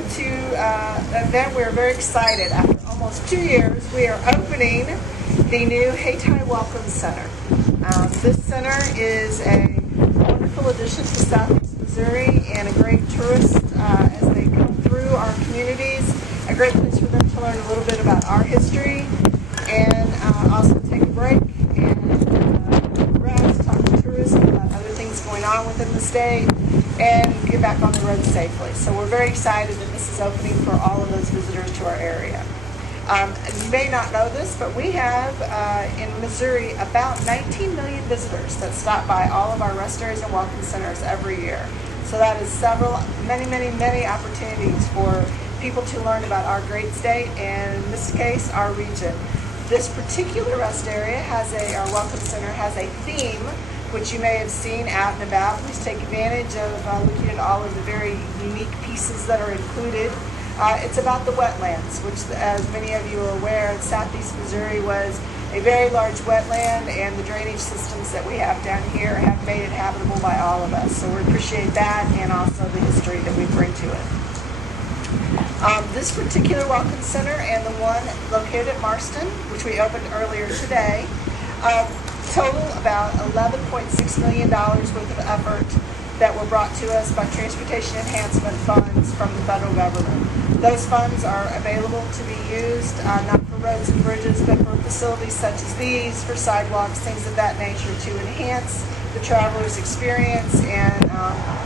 welcome to an event. We're very excited. After almost 2 years, we are opening the new Hayti Welcome Center. This center is a wonderful addition to Southeast Missouri and a great tourist as they come through our communities. A great place for them to learn a little bit about our history and also take a break and rest, talk to tourists about other things going on within the state, and get back on the road safely. So we're very excited that this is opening for all of those visitors to our area. You may not know this, but we have in Missouri about 19 million visitors that stop by all of our rest areas and welcome centers every year. So that is many opportunities for people to learn about our great state, and in this case, our region. This particular rest area has our welcome center has a theme, which you may have seen out and about. Please take advantage of looking at all of the very unique pieces that are included. It's about the wetlands, which, as many of you are aware, Southeast Missouri was a very large wetland, and the drainage systems that we have down here have made it habitable by all of us. So we appreciate that, and also the history that we bring to it. This particular welcome center and the one located at Marston, which we opened earlier today, total about $11.6 million worth of effort that were brought to us by transportation enhancement funds from the federal government. Those funds are available to be used not for roads and bridges, but for facilities such as these, for sidewalks, things of that nature, to enhance the traveler's experience, and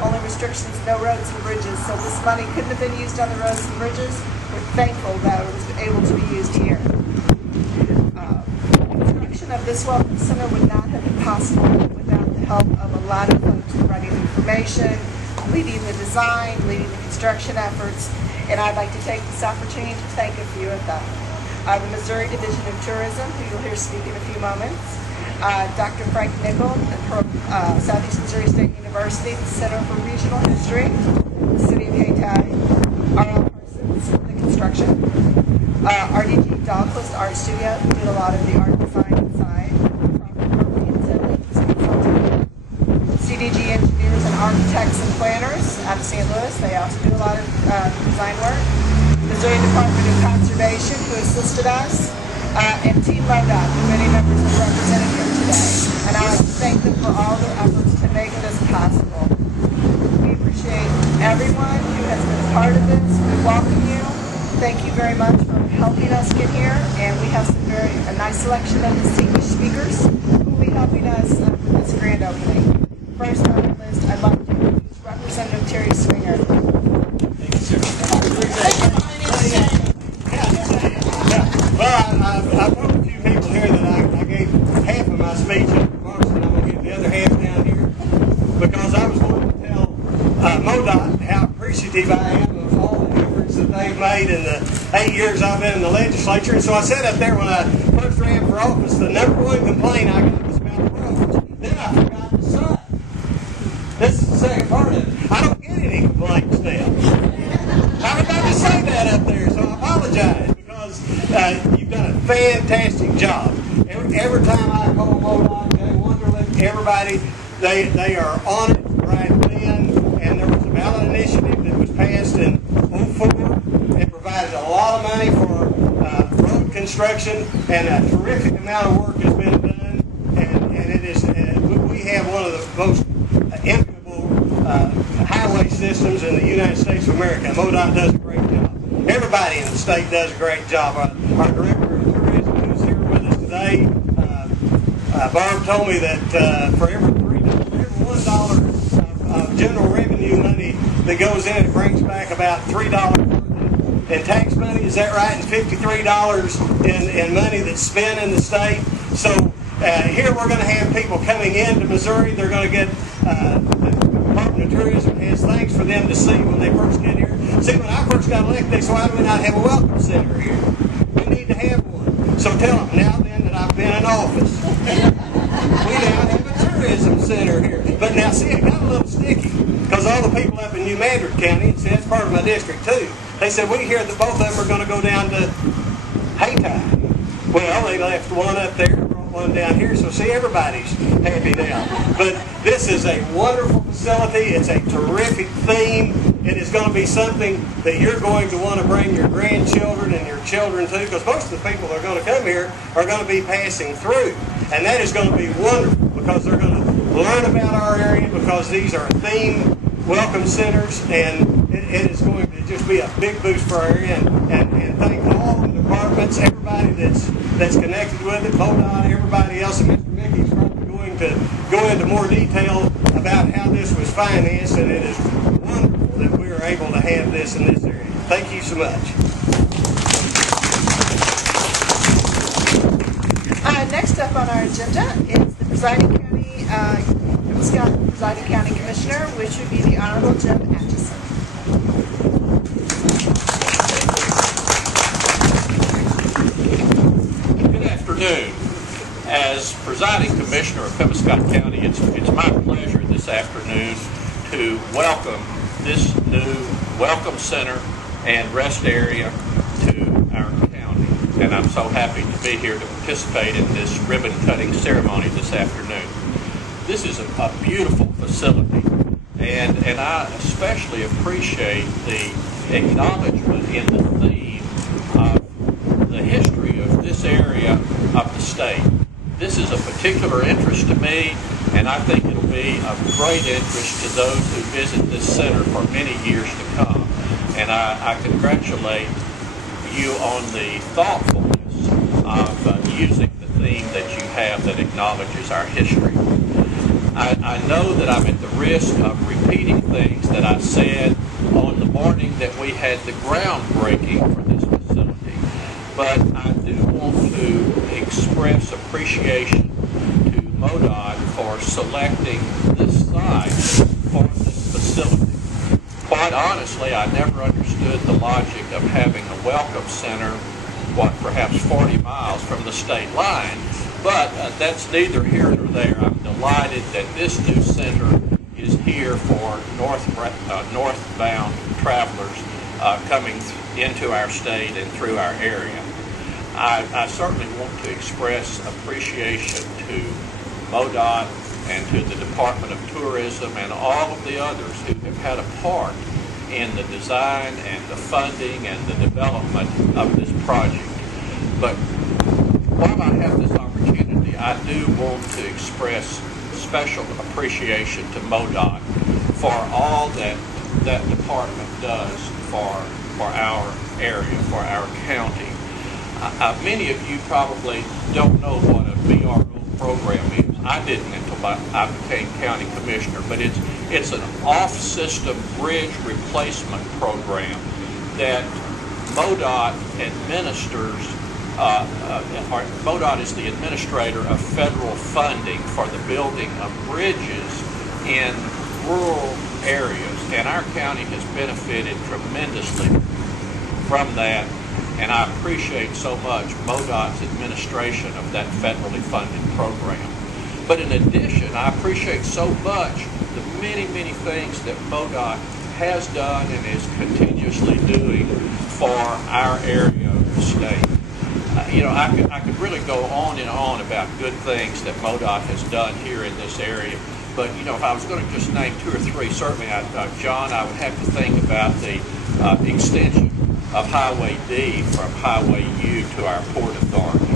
only restrictions, no roads and bridges. So this money couldn't have been used on the roads and bridges. We're thankful that it was able to be used here. Construction of this welcome center would not have been possible without the help of a lot of folks writing information, leading the design, leading the construction efforts, and I'd like to take this opportunity to thank a few of them. The Missouri Division of Tourism, who you'll hear speak in a few moments, Dr. Frank Nickel from Southeast Missouri State University, the Center for Regional History, the City of Hayti, R.L. Parsons, the construction, RDG Dahlquist Art Studio, who did a lot of the art design inside, CDG Engineers and Architects and Planners out of St. Louis. They also do a lot of design work. Missouri Department of Conservation, who assisted us, and Team MoDOT, who many members have represented here today. And I like to thank them for all their efforts to make this possible. We appreciate everyone who has been a part of this. We welcome you. Thank you very much for helping us get here. And we have a nice selection of distinguished speakers who will be helping us with this grand opening. First on the list, I'd like to introduce Representative Terry Swinger. Thank you, sir. Well, I told a few people here that I gave half of my speech at Marston. I'm going to give the other half down here because I was going to tell MoDOT how appreciative I am of all the efforts that they've made in the 8 years I've been in the legislature. And so I said up there when I first ran for office, the #1 complaint I got was about the roads. Then I forgot the sun. This is the second part of it. I don't get any complaints now. I forgot to say that up there, so I apologize because you've done a fantastic job. Every time I call MoDOT, Jay Wonderlick, everybody, they are on it right then. And there was a ballot initiative that was passed in 2004 and provided a lot of money for road construction, and a terrific amount of work has been done. And it is we have one of the most enviable highway systems in the United States of America. MoDOT does a great job. Everybody in the state does a great job. Our Director of Tourism, who's here with us today, Barb told me that for every $1 of general revenue money that goes in, it brings back about $3 in tax money. Is that right? And $53 in money that's spent in the state. So here we're going to have people coming into Missouri. They're going to get the Department of Tourism has things for them to see when they first get here. See, when I first got elected, they said, why do we not have a welcome center here? We need to have one. So tell them now then that I've been in office. We now have a tourism center here. But now, see, it got a little sticky because all the people up in New Madrid County, and see, that's part of my district too, they said, we hear that both of them are going to go down to Hayti. Well, they left one up there, brought one down here, so see, everybody's happy now. But this is a wonderful facility. It's a terrific theme. It is going to be something that you're going to want to bring your grandchildren and your children to, because most of the people that are going to come here are going to be passing through. And that is going to be wonderful, because they're going to learn about our area, because these are themed welcome centers, and it is going to just be a big boost for our area. And thank all the departments, everybody that's connected with it, MoDOT, everybody else, and Mr. Mickey's probably going to go into more detail about how this was financed, and it is wonderful that we are able to have this in this area. Thank you so much. Next up on our agenda is the presiding county commissioner, which would be the Honorable Jim Atchison. Good afternoon. As presiding commissioner of Pemiscot County, it's my pleasure this afternoon to welcome this new welcome center and rest area to our county. And I'm so happy to be here to participate in this ribbon cutting ceremony this afternoon. This is a beautiful facility, and I especially appreciate the acknowledgement in the theme of the history of this area of the state. This is a particular interest to me, and I think it'll be of great interest to those who visit this center for many years to come. And I congratulate you on the thoughtfulness of using the theme that you have that acknowledges our history. I know that I'm at the risk of repeating things that I said on the morning that we had the groundbreaking for this facility, but I do want to express appreciation to MoDOT for selecting this site for this facility. Quite honestly, I never understood the logic of having a welcome center, perhaps 40 miles from the state line. But that's neither here nor there. I'm delighted that this new center is here for northbound travelers coming into our state and through our area. I certainly want to express appreciation to MoDOT and to the Department of Tourism and all of the others who have had a part in the design and the funding and the development of this project. But while I have this opportunity, I do want to express special appreciation to MoDOT for all that that department does for our area, for our county. Many of you probably don't know what a VRO program is. I didn't until I became county commissioner, but it's an off-system bridge replacement program that MoDOT administers. MoDOT is the administrator of federal funding for the building of bridges in rural areas, and our county has benefited tremendously from that, and I appreciate so much MoDOT's administration of that federally funded program. But in addition, I appreciate so much the many, many things that MoDOT has done and is continuously doing for our area of the state. I could really go on and on about good things that MoDOT has done here in this area. But, if I was going to just name two or three, certainly, John, I would have to think about the extension of Highway D from Highway U to our Port Authority.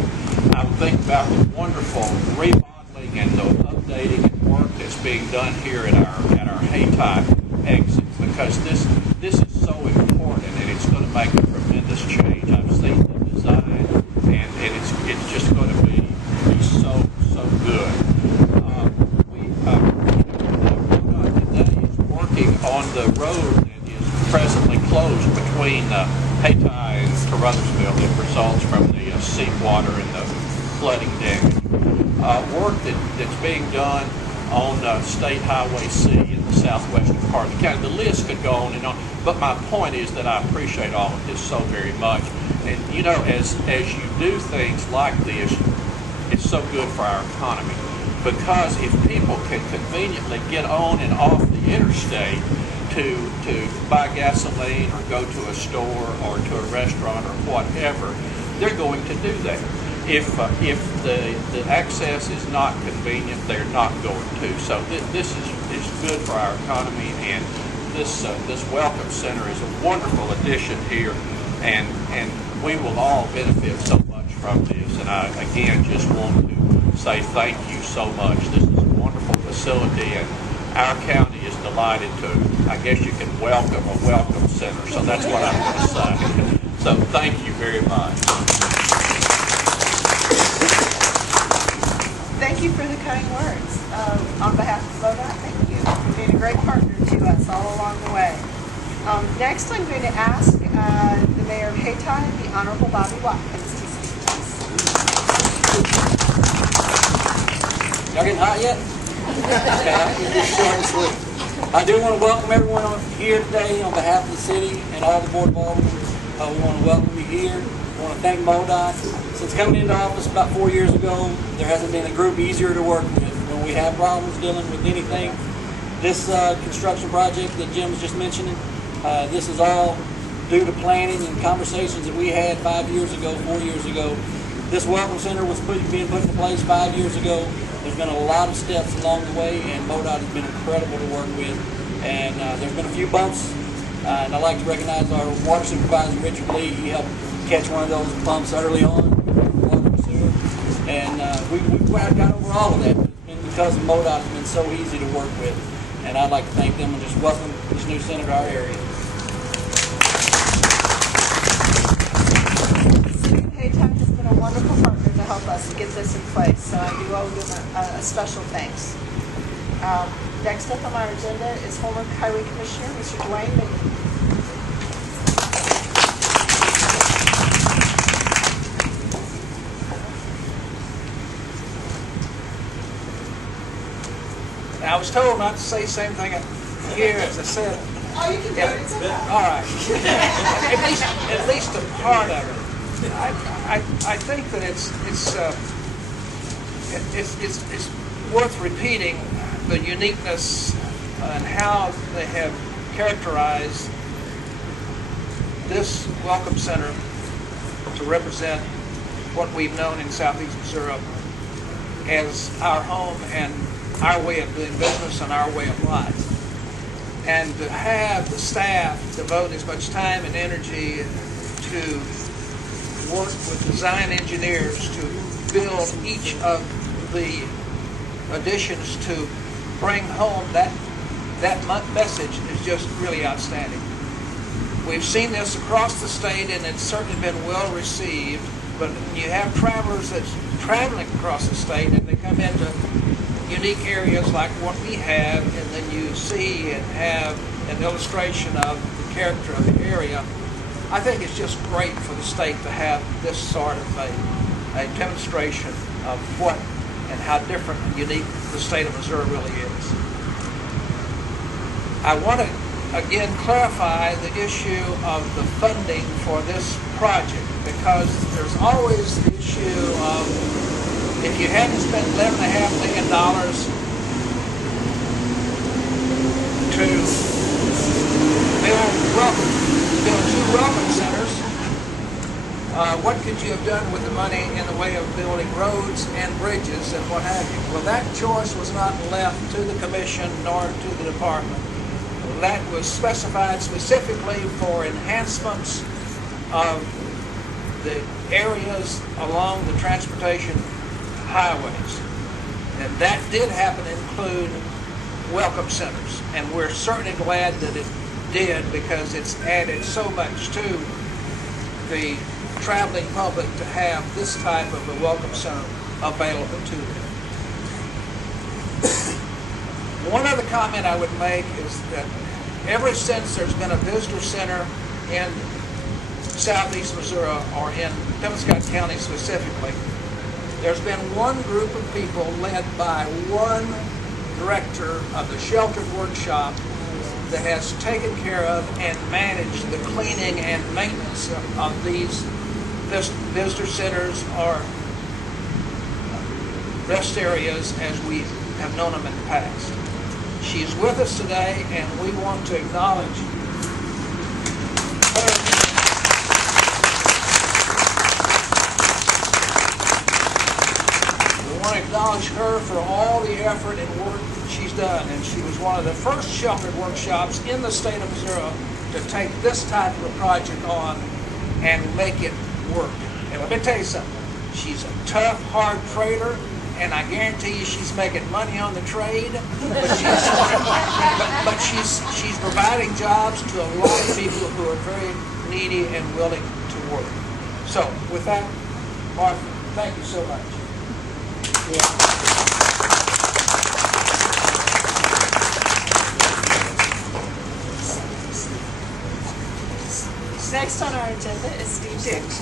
I would think about the wonderful remodeling and the updating and work that's being done here at our Hayti exits, because this is so important, and it's going to make a tremendous change. I've seen the design, and it's just going to be so good. Today is working on the road that is presently closed between Hayti and Carruthersville that results from the seawater and the flooding damage. Work that's being done on State Highway C in the southwestern part of the county. The list could go on and on, but my point is that I appreciate all of this so very much. And as you do things like this, it's so good for our economy, because if people can conveniently get on and off the interstate to buy gasoline or go to a store or to a restaurant or whatever, they're going to do that. if the access is not convenient, they're not going to. So this is good for our economy, and this Welcome Center is a wonderful addition here, and we will all benefit so much from this. And I again just want to say thank you so much. This is a wonderful facility, and our county is delighted to, I guess you can welcome a Welcome Center. So that's what I'm going to say. So thank you very much. Thank you for the kind words. On behalf of MoDOT, thank you for being a great partner to us all along the way. Next, I'm going to ask the Mayor of Hayti, the Honorable Bobby Watkins, to speak to us. Y'all getting hot yet? Okay, I can just short and sweet. I do want to welcome everyone here today on behalf of the city and all the Board of Aldermen. We want to welcome you here. We want to thank MoDOT. Since coming into office about 4 years ago, there hasn't been a group easier to work with. When we have problems dealing with anything, this construction project that Jim was just mentioning, this is all due to planning and conversations that we had 5 years ago, 4 years ago. This Welcome Center was being put in place 5 years ago. There's been a lot of steps along the way, and MoDOT has been incredible to work with. And there's been a few bumps, and I'd like to recognize our water supervisor, Richard Lee. He helped catch one of those bumps early on, water and sewer. And we got over all of that. It's been because of MoDOT has been so easy to work with. And I'd like to thank them and just welcome this new center to our area. Hayti has been a wonderful partner to help us get this in place, so I do owe them a special thanks. Next up on our agenda is former Highway Commissioner, Mr. Dwayne Minton. I was told not to say the same thing here as I said. Oh, you can do it. It's okay. All right. at least a part of it. I think that it's worth repeating the uniqueness and how they have characterized this Welcome Center to represent what we've known in Southeast Missouri as our home and our way of doing business and our way of life. And to have the staff devote as much time and energy to work with design engineers to build each of the additions to bring home that message is just really outstanding. We've seen this across the state, and it's certainly been well received, but when you have travelers that's traveling across the state and they come into unique areas like what we have, and then you see and have an illustration of the character of the area, I think it's just great for the state to have this sort of a demonstration of what and how different and unique the state of Missouri really is. I want to again clarify the issue of the funding for this project, because there's always the issue of if you hadn't spent $11.5 million to build two welcome centers, what could you have done with the money in the way of building roads and bridges and what have you? Well, that choice was not left to the commission nor to the department. That was specified specifically for enhancements of the areas along the transportation highways. And that did happen to include welcome centers. And we're certainly glad that it did, because it's added so much to the traveling public to have this type of a welcome center available to them. One other comment I would make is that ever since there's been a visitor center in Southeast Missouri, or in Scott County specifically, there's been one group of people led by one director of the sheltered workshop that has taken care of and managed the cleaning and maintenance of these visitor centers or rest areas as we have known them in the past. She's with us today, and we want to acknowledge her acknowledge her for all the effort and work she's done. And she was one of the first sheltered workshops in the state of Missouri to take this type of a project on and make it work. And let me tell you something. She's a tough, hard trader, and I guarantee you she's making money on the trade. But she's providing jobs to a lot of people who are very needy and willing to work. So with that, Martha, thank you so much. Next on our agenda is Steve Dix.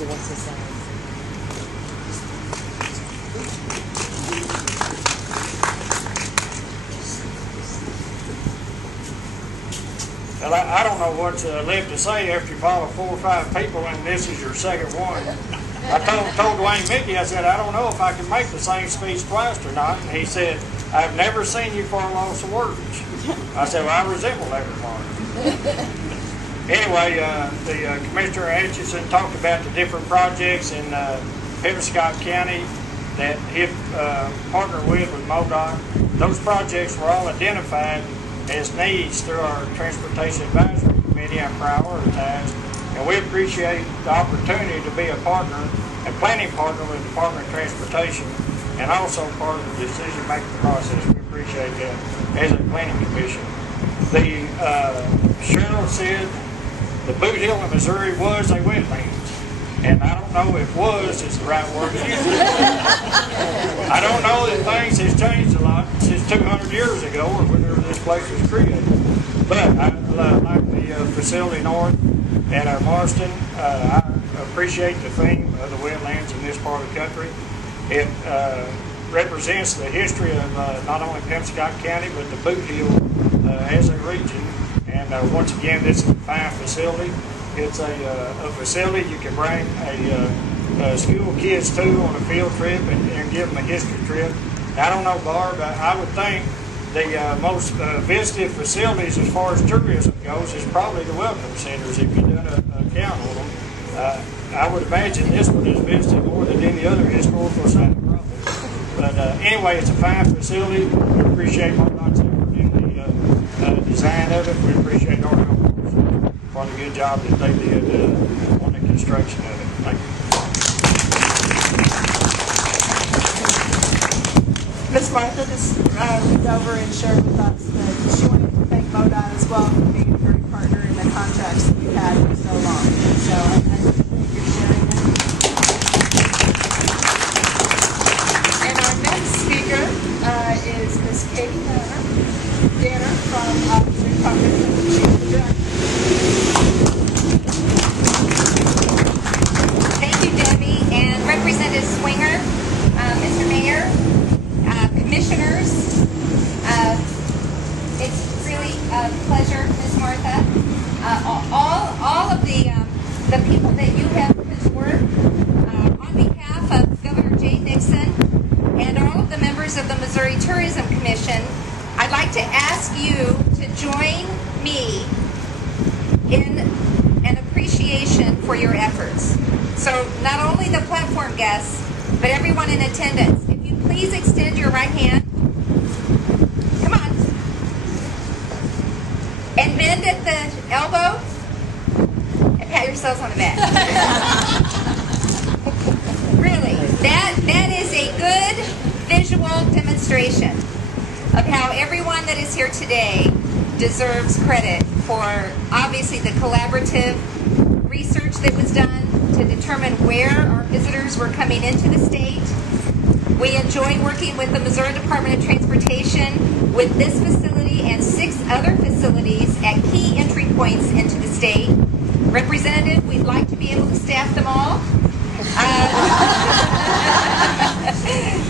Well, I don't know what's left to say after you follow 4 or 5 people and this is your second one. I told Dwayne Mickey, I said, I don't know if I can make the same speech twice or not. And he said, I've never seen you for a loss of words. I said, well, I resemble that remark. Anyway, the Commissioner Atchison talked about the different projects in Pevenscott County that he partnered with MoDOT. Those projects were all identified as needs through our Transportation Advisory Committee and prioritized. And we appreciate the opportunity to be a partner, a planning partner with the Department of Transportation, and also part of the decision-making process. We appreciate that as a planning commission. The Cheryl said the Boot Hill in Missouri was a wetland. And I don't know if "was" is the right word to use. I don't know that things has changed a lot since 200 years ago or whenever this place was created. But I like the facility north at Marston. I appreciate the theme of the wetlands in this part of the country. It represents the history of not only Pevenscott County, but the Boot Hill as a region. And once again, this is a fine facility. It's a facility you can bring school kids to on a field trip and give them a history trip. I don't know, Barb, I would think the most visited facilities as far as tourism goes is probably the welcome centers if you've done a count on them. I would imagine this one is visited more than any other historical site probably. But anyway, it's a fine facility. We appreciate MoDOT's effort in the design of it. We appreciate our help for the good job that they did on the construction of it. Thank you. Ms. Martha just moved over and shared with us that she wanted to thank MoDOT as well for being a great partner in the contracts that we've had for so long. So I appreciate your sharing that. And our next speaker is Ms. Katie Danner from Missouri Department of Transportation. Thank you, Debbie, and Representative Swinger, Mr. Mayor, Commissioners. It's really a pleasure, Ms. Martha. All of the people that you have put to work on behalf of Governor Jay Nixon and all of the members of the Missouri Tourism Commission, I'd like to ask you to join me in an appreciation for your efforts. So not only the platform guests, but everyone in attendance. If you please extend your right hand. Come on. And bend at the elbow. And pat yourselves on the back. Really, that is a good visual demonstration of how everyone that is here today deserves credit for obviously the collaborative research that was done to determine where our visitors were coming into the state. We enjoy working with the Missouri Department of Transportation with this facility and 6 other facilities at key entry points into the state. Representative, we'd like to be able to staff them all.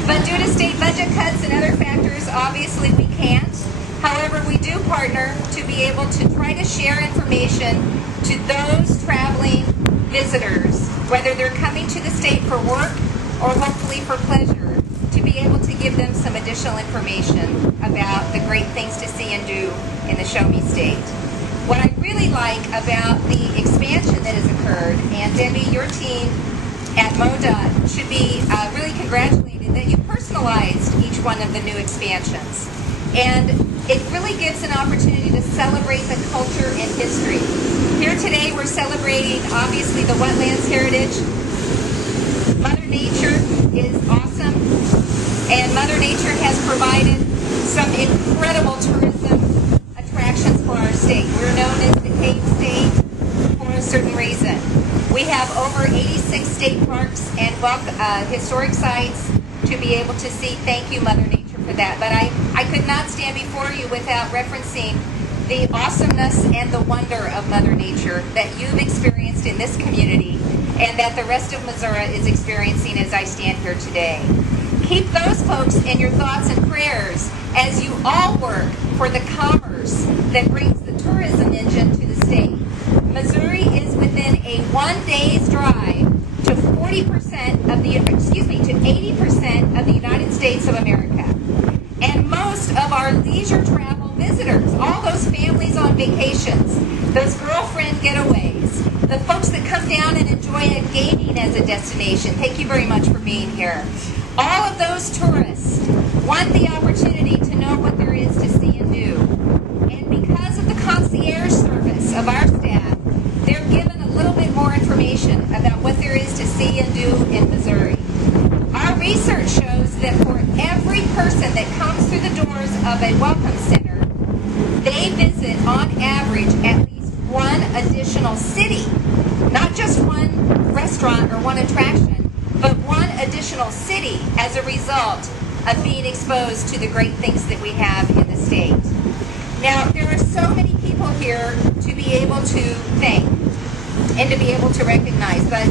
But due to state budget cuts and other factors, obviously we can't. However, we do partner to be able to try to share information to those traveling visitors, whether they're coming to the state for work or hopefully for pleasure, to be able to give them some additional information about the great things to see and do in the Show Me State. What I really like about the expansion that has occurred, and Debbie, your team at MoDOT should be really congratulated that you personalized each one of the new expansions. And it really gives an opportunity to celebrate the culture and history. Here today we're celebrating, obviously, the wetlands heritage. Mother Nature is awesome, and Mother Nature has provided some incredible tourism attractions for our state. We're known as the Cave State for a certain reason. We have over 86 state parks and historic sites to be able to see. Thank you, Mother Nature, for that. But I could not stand before you without referencing the awesomeness and the wonder of Mother Nature that you've experienced in this community and that the rest of Missouri is experiencing as I stand here today. Keep those folks in your thoughts and prayers as you all work for the commerce that brings the tourism engine to the state. Missouri is within a 1 day's drive to 80% of the United States of America. And most of our leisure travel visitors, all those families on vacations, those girlfriend getaways, the folks that come down and enjoy gaming as a destination, thank you very much for being here. All of those tourists want the opportunity to know what there is to see and do. And because of the concierge service of our staff, they're given a little bit more information about what there is to see and do in Missouri. Our research shows that for every person that comes through the doors of a welcome center, they visit on average at least one additional city. Not just one restaurant or one attraction, but one additional city as a result of being exposed to the great things that we have in the state. Now, there are so many people here to be able to thank and to be able to recognize, but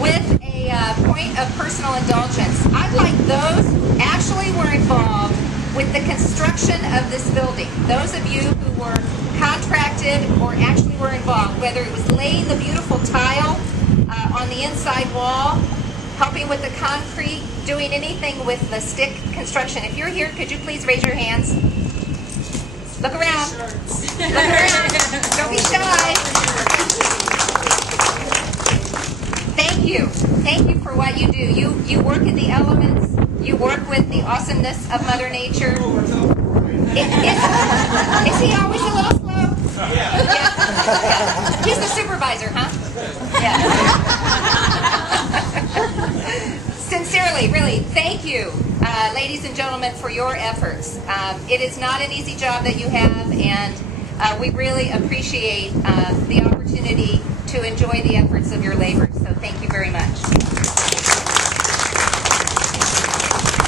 with a point of personal indulgence, I'd like those who actually were involved with the construction of this building, those of you who were contracted or actually were involved, whether it was laying the beautiful tile on the inside wall, helping with the concrete, doing anything with the stick construction. If you're here, could you please raise your hands? Look around. Look around. Don't be shy. Thank you. Thank you for what you do. You work in the elements. You work with the awesomeness of Mother Nature. Is he always a little slow? Yeah. He's the supervisor, huh? Yeah. Sincerely, really, thank you, ladies and gentlemen, for your efforts. It is not an easy job that you have, and we really appreciate the opportunity to enjoy the efforts of your labor. So thank you very much.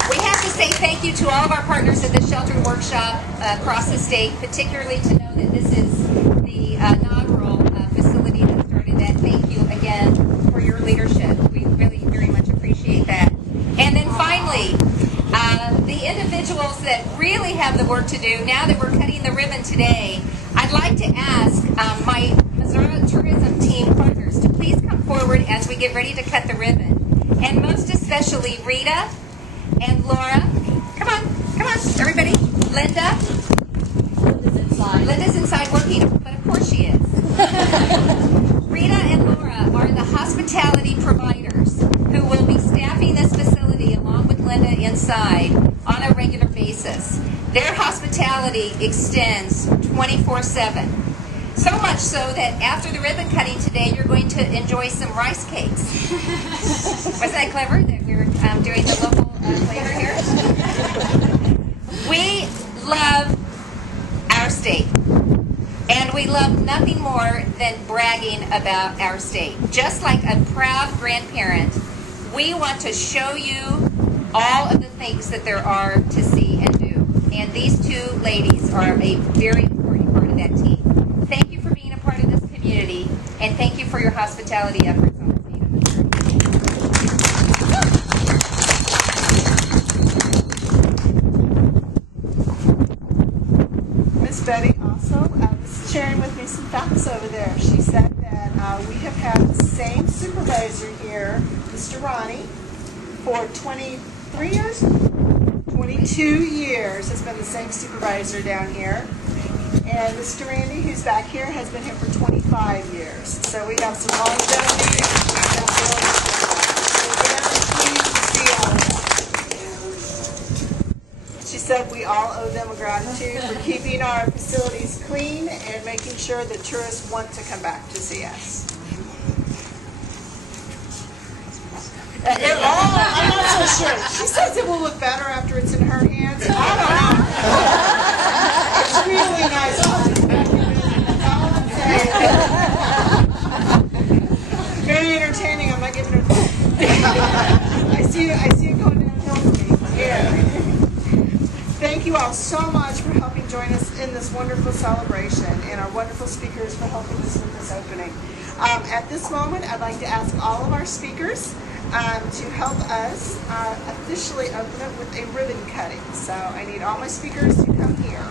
We have to say thank you to all of our partners at the Sheltered Workshop across the state, particularly to know that this is the inaugural facility that started that. Thank you again for your leadership. We really very much appreciate that. And then finally, the individuals that really have the work to do, now that we're cutting the ribbon today, I'd like to ask my Missouri Tourism Team partners to please come forward as we get ready to cut the ribbon. And most especially Rita and Laura. Come on, everybody. Linda. Linda's inside working, but of course she is. Rita and Laura are the hospitality providers who will be staffing this facility along with Linda inside on a regular basis. Their hospitality extends 24/7. So much so that after the ribbon cutting today, you're going to enjoy some rice cakes. Wasn't that clever that we were doing the local flavor here? We love our state. And we love nothing more than bragging about our state. Just like a proud grandparent, we want to show you all of the things that there are to see and do. And these two ladies are a very important part of that team. Thank you for being a part of this community, and thank you for your hospitality efforts on the state of Missouri. Miss Betty also was sharing with me some facts over there. She said that we have had the same supervisor here, Mr. Ronnie, for 23 years? 22 years has been the same supervisor down here. And Mr. Randy, who's back here, has been here for 25 years. So we have some longevity. We're very pleased to see all of that. said, we all owe them a gratitude for keeping our facilities clean and making sure that tourists want to come back to see us. I'm not so sure. She says it will look better after it's in her hands. I don't know. It's really nice. Very entertaining. I'm not giving her. I see it going downhill for me. Yeah. Thank you all so much for helping join us in this wonderful celebration, and our wonderful speakers for helping us with this opening. At this moment, I'd like to ask all of our speakers to help us officially open it with a ribbon cutting. So I need all my speakers to come here.